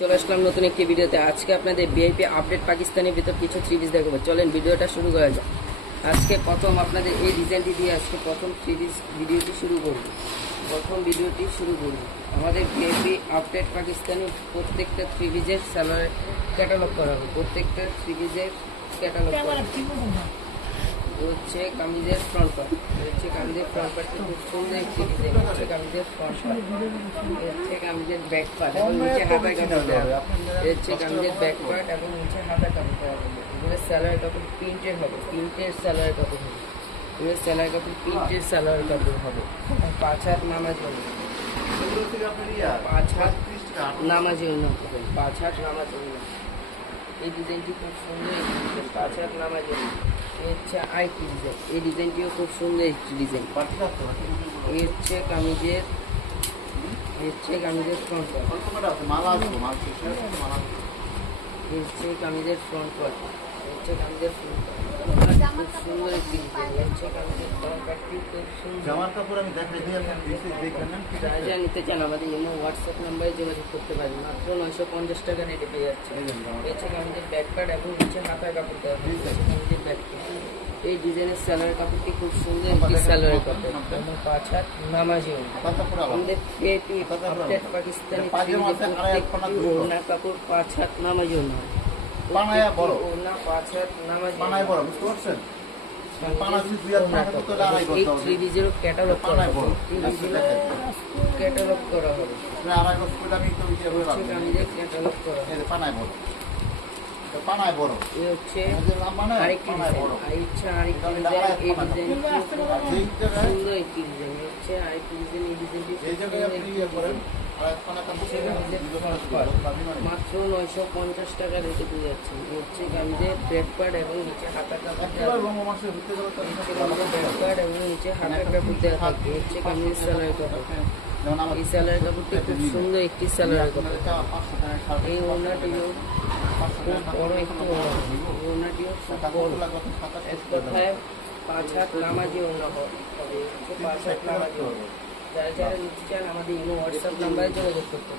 চলে আসলাম নতুন একটি ভিডিওতে। আজকে আপনাদের ভিআইপি আপডেট পাকিস্তানের ভিতর কিছু থ্রি পিস দেখাবো। চলেন ভিডিওটা শুরু করা যাক। আজকে প্রথম আপনাদের এই ডিজাইনটি দিয়ে আজকে প্রথম থ্রি পিস ভিডিওটি শুরু করব। আমাদের ভিআইপি আপডেট পাকিস্তানি প্রত্যেকটা থ্রি পিসের স্যালারি ক্যাটালগ করা হবে। প্রত্যেকটা থ্রি পিসের ক্যাটালগ করা হবে। হচ্ছে কামিজের ফ্রন্ট পার্ট, কামিজের ফ্রন্ট পার্টটি খুব সুন্দর একটি ডিজাইন। হচ্ছে কামিজের ফ্রন্ট পার্ট, হচ্ছে কামিজের ব্যাক পার্ট এবং নিচে হাতায় কাপড় দেওয়া হবে। হচ্ছে কামিজের ব্যাক পার্ট এবং নিচে হাতায় কাপড় দেওয়া হবে। এগুলো স্যালারি কাপড় প্রিন্টের হবে, প্রিন্টের স্যালারি কাপড় হবে। এগুলো স্যালারি কাপড় প্রিন্টের স্যালারি কাপড় হবে। 5 হাত নামাজ হবে, 5 হাত নামাজ হবে, 5 হাত নামাজ হবে। এই ডিজাইনটি খুব সুন্দর, 5 হাত নামাজ হবে। হচ্ছে আরেকটি ডিজাইন, এই ডিজাইনটিও খুব সুন্দর একটি ডিজাইন। এই হচ্ছে কামিজের ফ্রন্ট পার্ট, হচ্ছে কামিজের ফ্রন্ট পার্ট, হচ্ছে কামিজের ফ্রন্ট পার্ট খুব সুন্দর একটি ডিজাইন। হচ্ছে কামিজের ফ্রন্ট পার্টটি খুব সুন্দর। জামার কাপড় আমি দেখাই দিই, আপনি দেখেন না। যা নিতে চান আমাদের ইমো হোয়াটসঅ্যাপ নাম্বারে যোগাযোগ করতে পারেন। মাত্র 950 টাকা রেটে পেয়ে যাচ্ছে। হচ্ছে কামিজের ব্যাক পার্ট এবং নিচে হাতায় কাপড় দেওয়া হবে। কামিজের ব্যাক পার্ট, এই ডিজাইনের স্যালারি কাপড়টি খুব সুন্দর একটি স্যালারি কাপড় এবং 5 হাত নামাজি। আমাদের ভিআইপি আপডেট পাকিস্তানি ওড়না কাপড় 5 হাত নামাজি ওড়না, পানায়া বড় ওড়না 5 হাত নামাজি পানায় বড়, বুঝতে পারছেন? পানা যদি দুই হাত থাকে তো আড়াই এই করতে হবে। থ্রি পিসেরও ক্যাটালগ করা পানায় হবে। বড়, থ্রি পিসেরও ক্যাটালগ করা হবে। আড়াই করতে হবে। আমি তো ইয়ে হয়ে হচ্ছে কামিজের ক্যাটালগ করা হবে। এই পানায় বড়, পানায় বড়। এই হচ্ছে মানে আরেকটি পানায় ডিজাইন, বড়। আরেকটি ডিজাইন। এই ডিজাইনটি সুন্দর একটি ডিজাইন। হচ্ছে আরেকটি ডিজাইন, এই ডিজাইনটি এই জায়গায় আপনি ইয়ে করেন আর পানা হচ্ছে কামিজের ফ্রন্ট পার্ট, মাত্র 950 টাকা রেটে দিয়ে যাচ্ছে। হচ্ছে কামিজের ব্যাক পার্ট এবং নিচে হাতা কাপড় দেওয়া একবার হবে। রং মাসে হতে গেলে তো হচ্ছে কামিজের ব্যাক পার্ট এবং নিচে হাতা কাপড় দেওয়া থাকবে। হচ্ছে কামিজের স্যালারি কাপড়, যেমন আমার এই স্যালারি কাপড়টি খুব সুন্দর একটি স্যালারি কাপড়। এই ওড়নাটিও খুব বড় একটি ওড়না, ওড়নাটিও খুব বড়। এক কথায় 5 হাত নামাজি ওড়না হবে। হচ্ছে 5 হাত নামাজি ওড়না। যারা নিতে চান আমাদের ইমো হোয়াটসঅ্যাপ নাম্বারে যোগাযোগ করতে